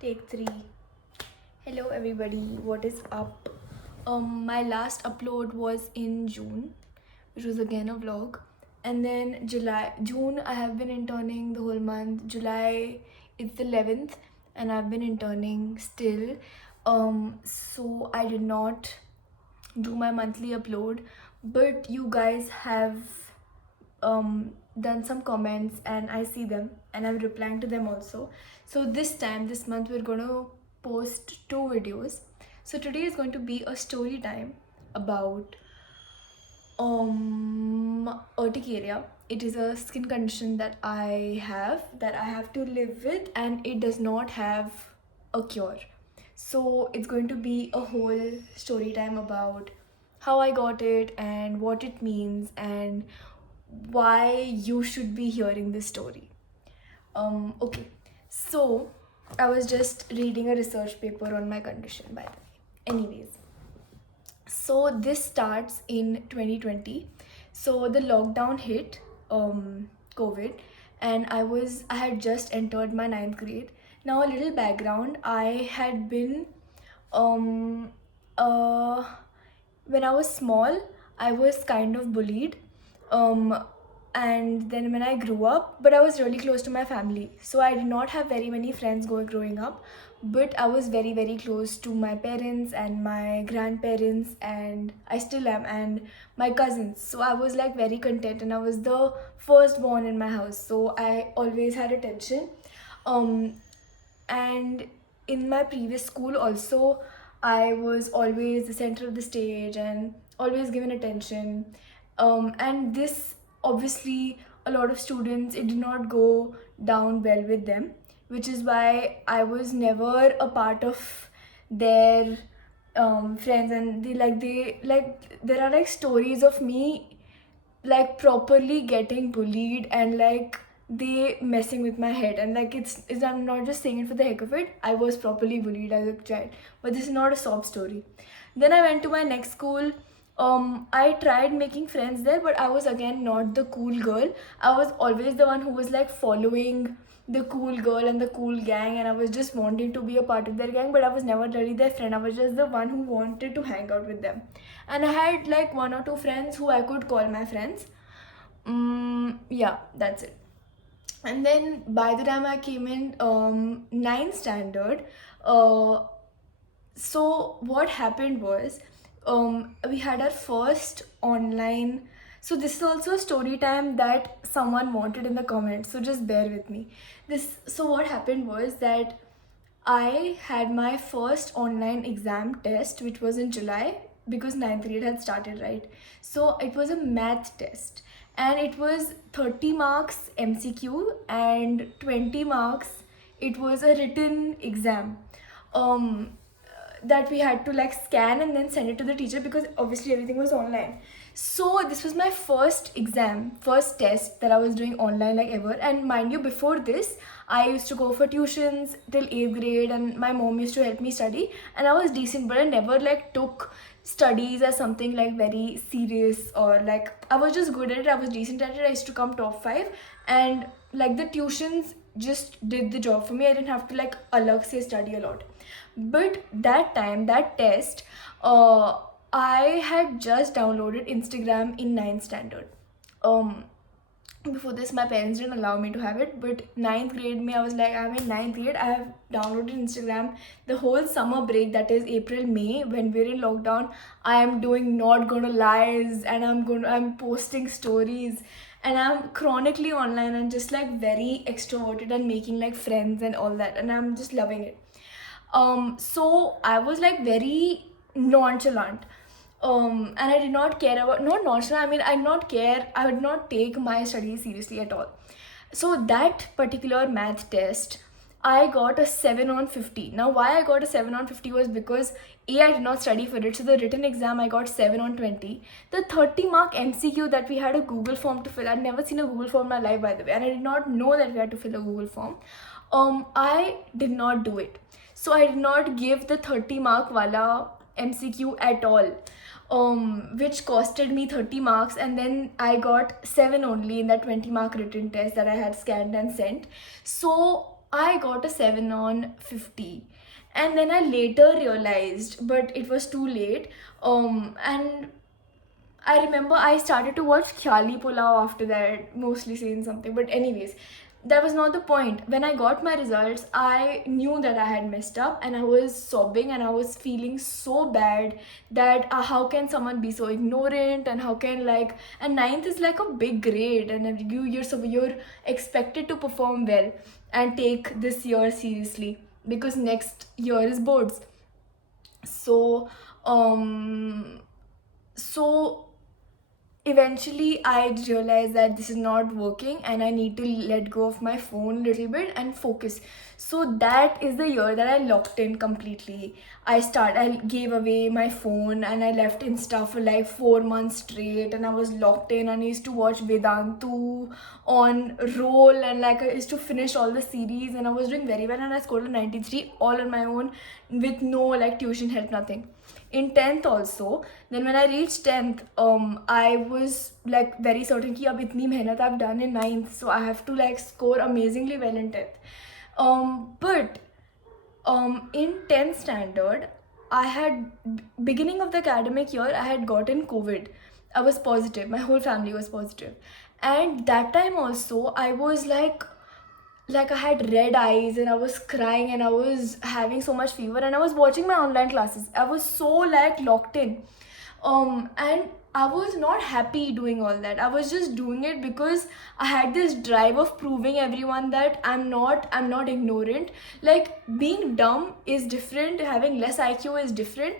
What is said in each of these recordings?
Take three. Hello everybody, what is up? My last upload was in June, which was again a vlog. And then June I have been interning the whole month. July it's the 11th and I've been interning still. So I did not do my monthly upload, but you guys have done some comments and I see them and I'm replying to them also. So this month we're going to post 2 videos. So today is going to be a story time about urticaria. It is a skin condition that I have to live with, and it does not have a cure. So it's going to be a whole story time about how I got it and what it means and why you should be hearing this story. Okay, so I was just reading a research paper on my condition, by the way. Anyways, so this starts in 2020. So the lockdown hit, COVID, and I had just entered my ninth grade. Now a little background: I had been, um, uh, when I was small, I was kind of bullied. Um, and then when I grew up, but I was really close to my family, so I did not have very many friends growing up, but I was very very close to my parents and my grandparents, and I still am, and my cousins. So I was like very content, and I was the firstborn in my house, so I always had attention. um and in my previous school also, I was always the center of the stage and always given attention. And this, obviously, a lot of students, it did not go down well with them, which is why I was never a part of their friends. And there are like stories of me like properly getting bullied, and like they messing with my head, and like it's I'm not just saying it for the heck of it. I was properly bullied as a child, but this is not a sob story. Then I went to my next school. I tried making friends there, but I was again not the cool girl. I was always the one who was like following the cool girl and the cool gang, and I was just wanting to be a part of their gang, but I was never really their friend. I was just the one who wanted to hang out with them. And I had like one or two friends who I could call my friends. Yeah, that's it. And then by the time I came in ninth standard, uh, so what happened was, we had our first online. So this is also a story time that someone wanted in the comments, so just bear with me. So what happened was that I had my first online exam test, which was in July, because ninth grade had started, right? So it was a math test, and it was 30 marks MCQ and 20 marks. It was a written exam. Um, that we had to like scan and then send it to the teacher, because obviously everything was online. So this was my first test that I was doing online like ever. And mind you, before this, I used to go for tuitions till 8th grade, and my mom used to help me study, and I was decent, but I never like took studies as something like very serious, or like I was just good at it. I was decent at it. I used to come top 5, and like the tuitions just did the job for me. I didn't have to like alag se study a lot. But that time, that test, I had just downloaded Instagram in ninth standard. Um, Before this, my parents didn't allow me to have it, but ninth grade me, I was like, I'm in ninth grade. I have downloaded Instagram. The whole summer break, that is April, May, when we're in lockdown, I am doing not gonna lies, and I'm posting stories, and I'm chronically online and just like very extroverted and making like friends and all that, and I'm just loving it. So I was like very nonchalant. And I did not care about, not nonchalant, I mean, I did not care, I would not take my studies seriously at all. So that particular math test, I got a 7 on 50. Now why I got a 7 on 50 was because I did not study for it. So the written exam, I got 7 on 20. The 30 mark MCQ that we had a Google form to fill, I'd never seen a Google form in my life, by the way, and I did not know that we had to fill a Google form. I did not do it. So I did not give the 30 mark wala MCQ at all, which costed me 30 marks, and then I got 7 only in that 20 mark written test that I had scanned and sent. So I got a 7 on 50. And then I later realized, but it was too late. And I remember I started to watch Khyali Pulao after that, mostly saying something. But anyways, that was not the point. When I got my results, I knew that I had messed up and I was sobbing and I was feeling so bad that how can someone be so ignorant, and how can, like, and ninth is like a big grade, and then you're expected to perform well and take this year seriously because next year is boards. So um so eventually I realized that this is not working and I need to let go of my phone a little bit and focus. So that is the year that I locked in completely. I gave away my phone and I left Insta for like 4 months straight, and I was locked in, and I used to watch Vedantu on roll, and like I used to finish all the series, and I was doing very well, and I scored a 93 all on my own with no like tuition help, nothing. In 10th also, then when I reached 10th, I was like very certain कि अब इतनी मेहनत I've done in 9th, so I have to like score amazingly well in 10th. But in 10th standard, I had, beginning of the academic year, I had gotten COVID. I was positive, my whole family was positive, and that time also I was like I had red eyes and I was crying and I was having so much fever, and I was watching my online classes. I was so like locked in. And I was not happy doing all that. I was just doing it because I had this drive of proving everyone that I'm not ignorant. Like, being dumb is different, having less IQ is different.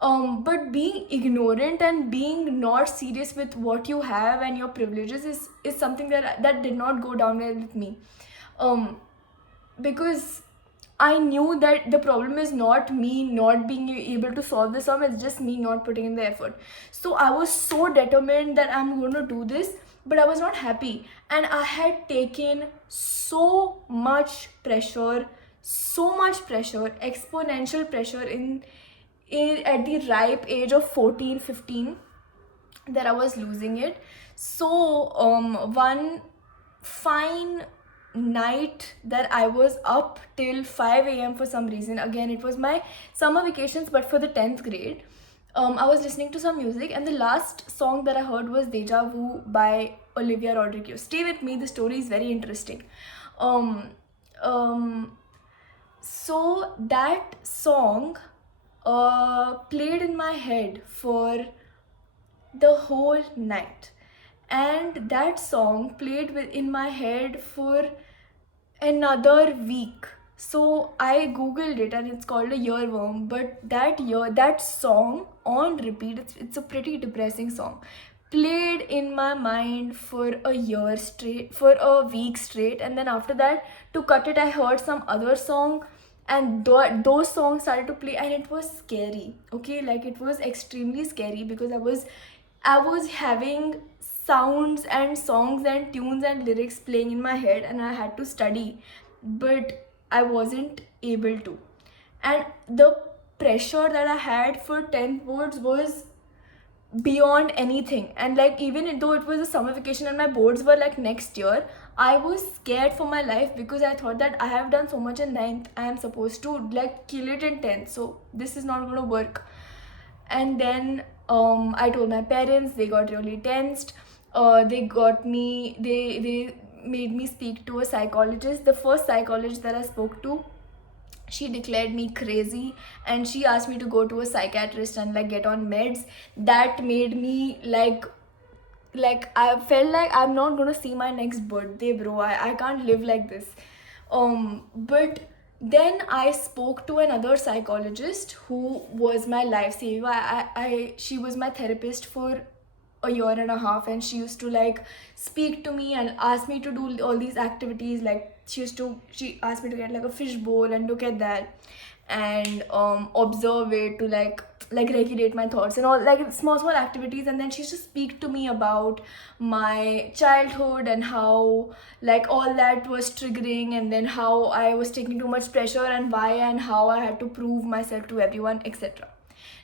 But being ignorant and being not serious with what you have and your privileges is something that did not go down well with me. um, because I knew that the problem is not me not being able to solve the sum, it's just me not putting in the effort. So I was so determined that I'm going to do this, but I was not happy. And I had taken so much pressure, exponential pressure in at the ripe age of 14, 15, that I was losing it. So one fine night that I was up till 5 a.m. for some reason. Again, it was my summer vacations, but for the 10th grade. I was listening to some music, and the last song that I heard was Deja Vu by Olivia Rodrigo. Stay with me, the story is very interesting. Um, um, so that song played in my head for the whole night, and that song played in my head for another week. So I googled it, and it's called a earworm. But that song on repeat, it's a pretty depressing song, played in my mind for a year straight, for a week straight. And then after that, to cut it, I heard some other song, and those songs started to play, and it was scary. Okay, like, it was extremely scary because I was having sounds and songs and tunes and lyrics playing in my head, and I had to study, but I wasn't able to. And the pressure that I had for 10th boards was beyond anything. And like, even though it was a summer vacation and my boards were like next year, I was scared for my life because I thought that I have done so much in 9th, I am supposed to like kill it in 10th, so this is not going to work. And then I told my parents. They got really tensed. They made me speak to a psychologist. The first psychologist that I spoke to, she declared me crazy, and she asked me to go to a psychiatrist and like get on meds. That made me like I felt like I'm not gonna see my next birthday, bro. I can't live like this. But then I spoke to another psychologist who was my lifesaver. She was my therapist for a year and a half, and she used to like speak to me and ask me to do all these activities. Like, she asked me to get like a fish bowl and look at that, and observe it to like regulate my thoughts and all, like small activities. And then she used to speak to me about my childhood and how like all that was triggering, and then how I was taking too much pressure and why, and how I had to prove myself to everyone, etc.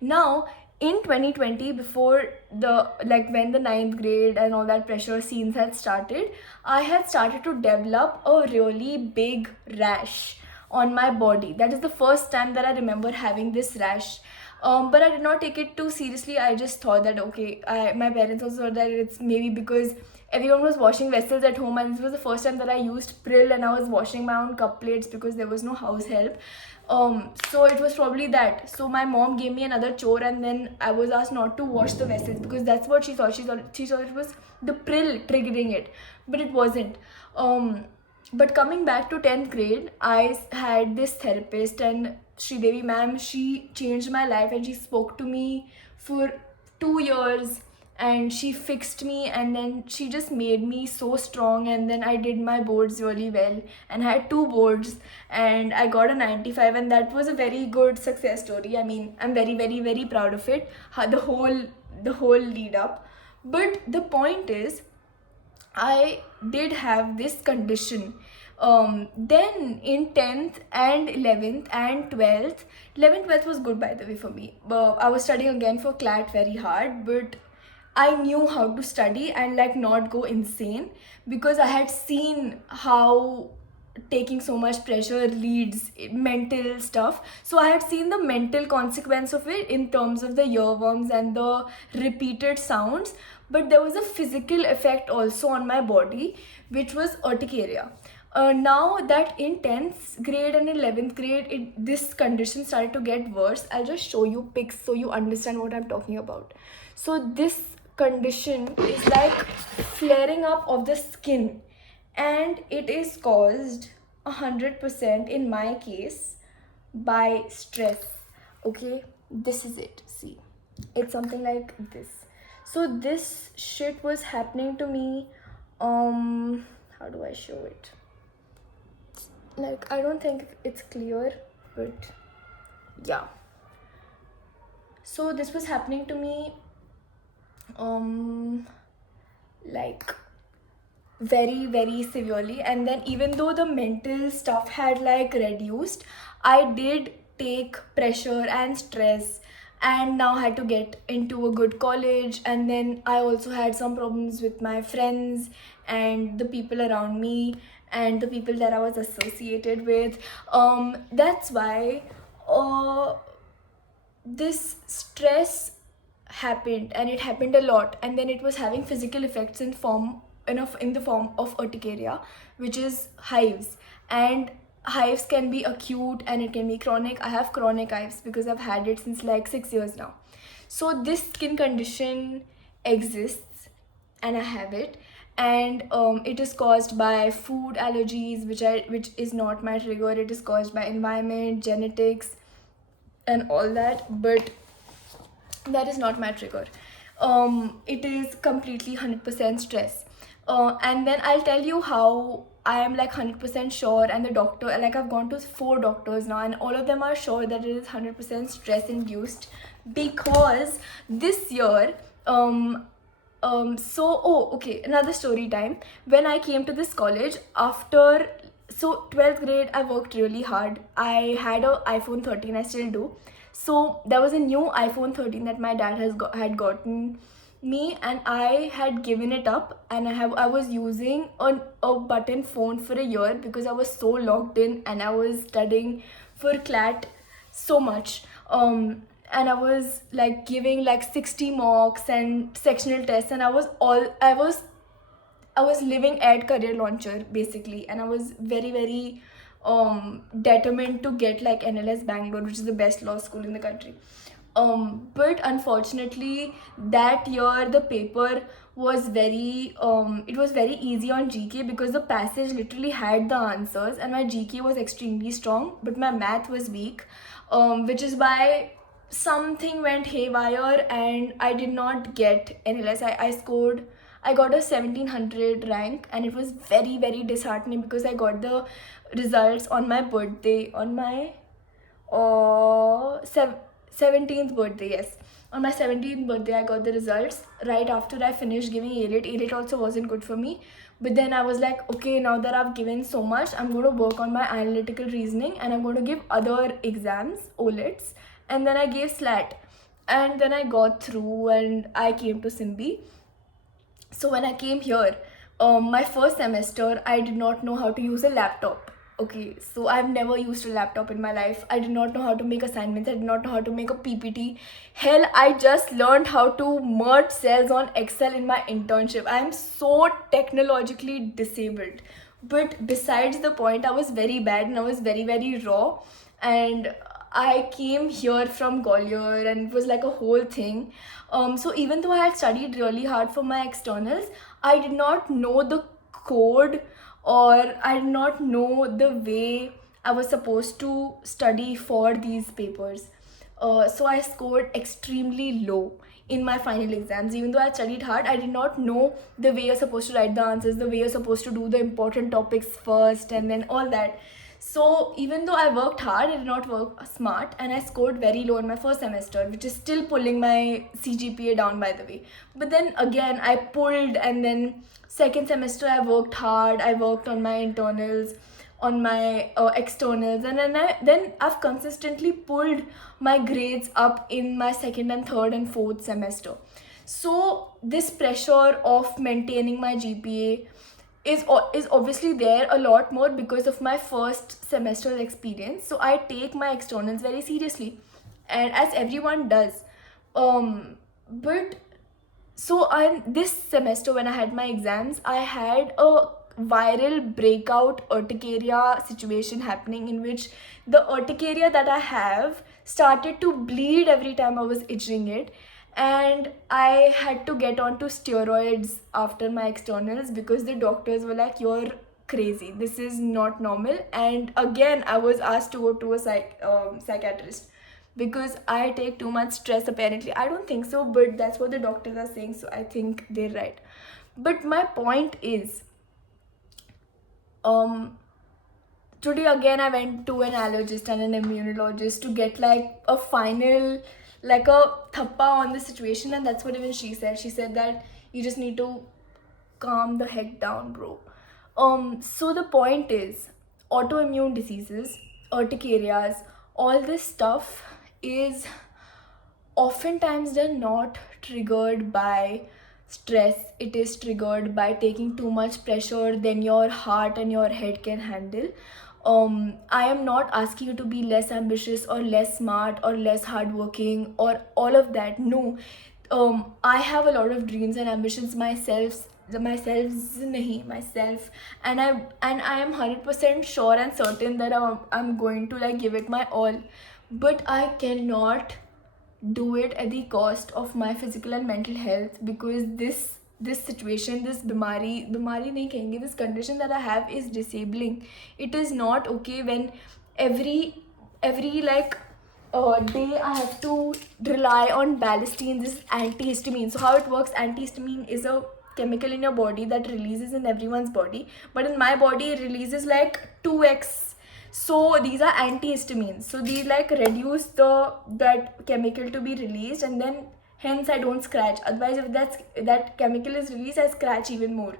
Now, in 2020, before the like when the ninth grade and all that pressure scenes had started, I had started to develop a really big rash on my body. That is the first time that I remember having this rash. But I did not take it too seriously. I just thought that okay, my parents also thought that it's maybe because everyone was washing vessels at home, and this was the first time that I used Prill and I was washing my own cup plates because there was no house help. So it was probably that. So my mom gave me another chore, and then I was asked not to wash the vessels because that's what she thought. She thought it was the Prill triggering it, but it wasn't. But coming back to 10th grade, I had this therapist, and Sri Devi ma'am, she changed my life, and she spoke to me for 2 years, and she fixed me, and then she just made me so strong. And then I did my boards really well, and I had two boards, and I got a 95, and that was a very good success story. I mean, I'm very, very, very proud of it. The whole lead up. But the point is, I did have this condition. Then in 10th and 11th and 12th, 11th, 12th was good by the way for me. But I was studying again for CLAT very hard, but I knew how to study and like not go insane because I had seen how taking so much pressure leads mental stuff. So I had seen the mental consequence of it in terms of the earworms and the repeated sounds, but there was a physical effect also on my body, which was urticaria. Now that in 10th grade and 11th grade, this condition started to get worse. I'll just show you pics so you understand what I'm talking about. So this condition is like flaring up of the skin, and it is caused 100% in my case by stress. Okay, this is it. See, it's something like this. So this shit was happening to me. How do I show it? Like, I don't think it's clear, but yeah. So this was happening to me like very, very severely. And then even though the mental stuff had like reduced, I did take pressure and stress, and now had to get into a good college. And then I also had some problems with my friends and the people around me and the people that I was associated with. That's why this stress happened, and it happened a lot, and then it was having physical effects in the form of urticaria, which is hives. And hives can be acute and it can be chronic. I have chronic hives because I've had it since like 6 years now. So this skin condition exists, and I have it. And it is caused by food allergies, which is not my trigger. It is caused by environment, genetics, and all that, but that is not my trigger. It is completely 100% stress. And then I'll tell you how I am like 100% sure, and the doctor, like I've gone to 4 doctors now, and all of them are sure that it is 100% stress induced. Because this year, okay, another story time. When I came to this college after, so 12th grade, I worked really hard. I had a iPhone 13, I still do. So there was a new iPhone 13 that my dad had gotten me, and I had given it up, and I was using a button phone for a year because I was so locked in, and I was studying for CLAT so much. And I was like giving like 60 mocks and sectional tests, and I was living at Career Launcher basically, and I was very, very determined to get like NLS Bangalore, which is the best law school in the country. But unfortunately that year the paper was very it was very easy on GK because the passage literally had the answers, and my GK was extremely strong, but my math was weak, which is why something went haywire and I did not get NLS. I got a 1700 rank, and it was very, very disheartening because I got the results on my birthday, on my 17th birthday. Yes, on my 17th birthday I got the results right after I finished giving ALET. ALET also wasn't good for me, but then I was like, okay, now that I've given so much, I'm going to work on my analytical reasoning, and I'm going to give other exams, OLETs. And then I gave SLAT, and then I got through and I came to Simbi. So when I came here, my first semester, I did not know how to use a laptop. Okay, so I've never used a laptop in my life. I did not know how to make assignments. I did not know how to make a PPT. Hell, I just learned how to merge cells on Excel in my internship. I am so technologically disabled. But besides the point, I was very bad and I was very, very raw. And I came here from Gwalior and it was like a whole thing. So even though I had studied really hard for my externals, I did not know the code, or I did not know the way I was supposed to study for these papers. So I scored extremely low in my final exams. Even though I studied hard, I did not know the way you're supposed to write the answers, the way you're supposed to do the important topics first, and then all that. So even though I worked hard, I did not work smart, and I scored very low in my first semester, which is still pulling my CGPA down, by the way. But then again, I pulled, and then second semester I worked hard. I worked on my internals, on my externals, and then I've consistently pulled my grades up in my second and third and fourth semester. So this pressure of maintaining my GPA is obviously there a lot more because of my first semester experience. So I take my externals very seriously, and as everyone does. But so on this semester when I had my exams, I had a viral breakout urticaria situation happening, in which the urticaria that I have started to bleed every time I was itching it, and I had to get onto steroids after my externals because the doctors were like, you're crazy, this is not normal. And again, I was asked to go to a psychiatrist because I take too much stress. Apparently, I don't think so, but that's what the doctors are saying, so I think they're right. But my point is, today again I went to an allergist and an immunologist to get like a final, like a thappa on the situation, and that's what even she said. She said that you just need to calm the heck down, bro. So the point is, autoimmune diseases, urticarias, all this stuff is oftentimes they're not triggered by stress. It is triggered by taking too much pressure than your heart and your head can handle. I am not asking you to be less ambitious or less smart or less hardworking or all of that. No. I have a lot of dreams and ambitions myself, myself, and I am 100% sure and certain that I'm going to like give it my all, but I cannot do it at the cost of my physical and mental health, because this situation, this bimari nahi kahenge, this condition that I have is disabling. It is not okay when every like day I have to rely on Balestine, this antihistamine. So how it works, antihistamine is a chemical in your body that releases in everyone's body, but in my body it releases like 2x. So these are antihistamines, so they like reduce that chemical to be released, and then hence I don't scratch. Otherwise, if that chemical is released, I scratch even more.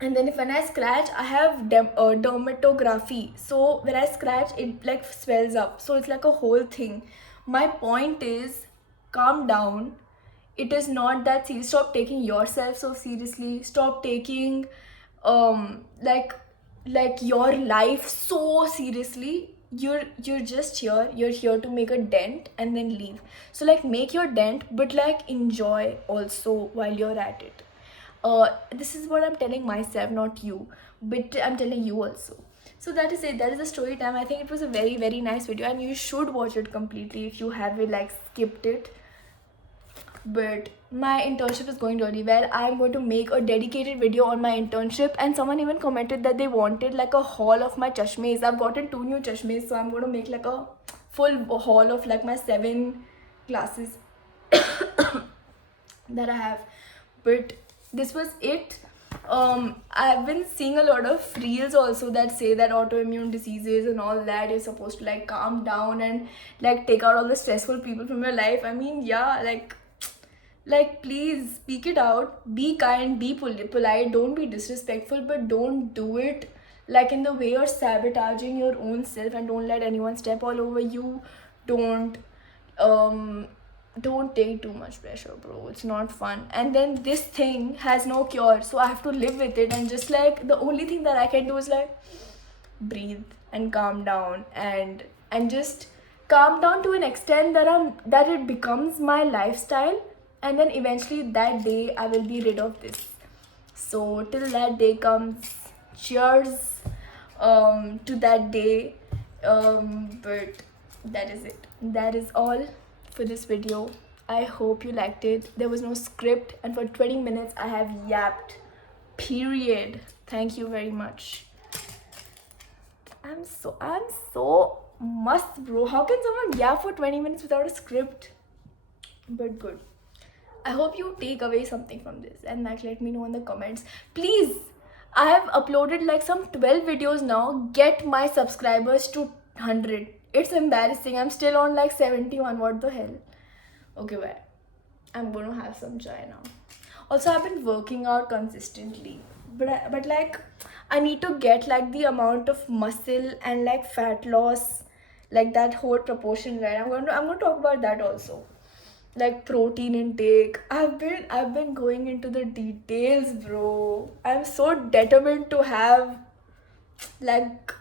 And then when I scratch, I have dermatography. So when I scratch, it like swells up, so it's like a whole thing. My point is, calm down. It is not that serious. Stop taking yourself so seriously. Stop taking like your life so seriously. You're just here. You're here to make a dent and then leave. So like make your dent, but like enjoy also while you're at it. This is what I'm telling myself, not you, but I'm telling you also. So that is it. That is the story time. I think it was a very, very nice video, and you should watch it completely if you haven't like skipped it. But my internship is going really well. I'm going to make a dedicated video on my internship, and someone even commented that they wanted like a haul of my chashmes. I've gotten 2 new chashmes, so I'm going to make like a full haul of like my 7 classes that I have. But this was it. I've been seeing a lot of reels also that say that autoimmune diseases and all that, you're supposed to like calm down and like take out all the stressful people from your life. I mean, yeah, like please speak it out, be kind, be polite, don't be disrespectful, but don't do it like in the way you're sabotaging your own self, and don't let anyone step all over you. Don't don't take too much pressure, bro. It's not fun. And then this thing has no cure, so I have to live with it. And just like the only thing that I can do is like breathe and calm down, and just calm down to an extent that it becomes my lifestyle. And then eventually that day I will be rid of this. So till that day comes, cheers to that day. But that is it. That is all for this video. I hope you liked it. There was no script, and for 20 minutes I have yapped. Period. Thank you very much. I'm so must, bro. How can someone yap for 20 minutes without a script? But good. I hope you take away something from this, and like let me know in the comments. Please, I have uploaded like some 12 videos now. Get my subscribers to 100. It's embarrassing. I'm still on like 71. What the hell? Okay, bye. I'm gonna have some chai now. Also, I've been working out consistently, but like I need to get like the amount of muscle and like fat loss, like that whole proportion right. I'm gonna talk about that also. Like protein intake. I've been going into the details, bro. I'm so determined to have like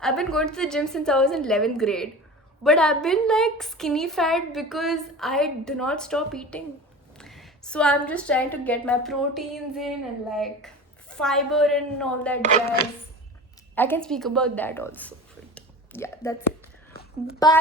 I've been going to the gym since I was in 11th grade. But I've been like skinny fat because I do not stop eating. So I'm just trying to get my proteins in and like fiber and all that jazz. I can speak about that also. But yeah, that's it. Bye.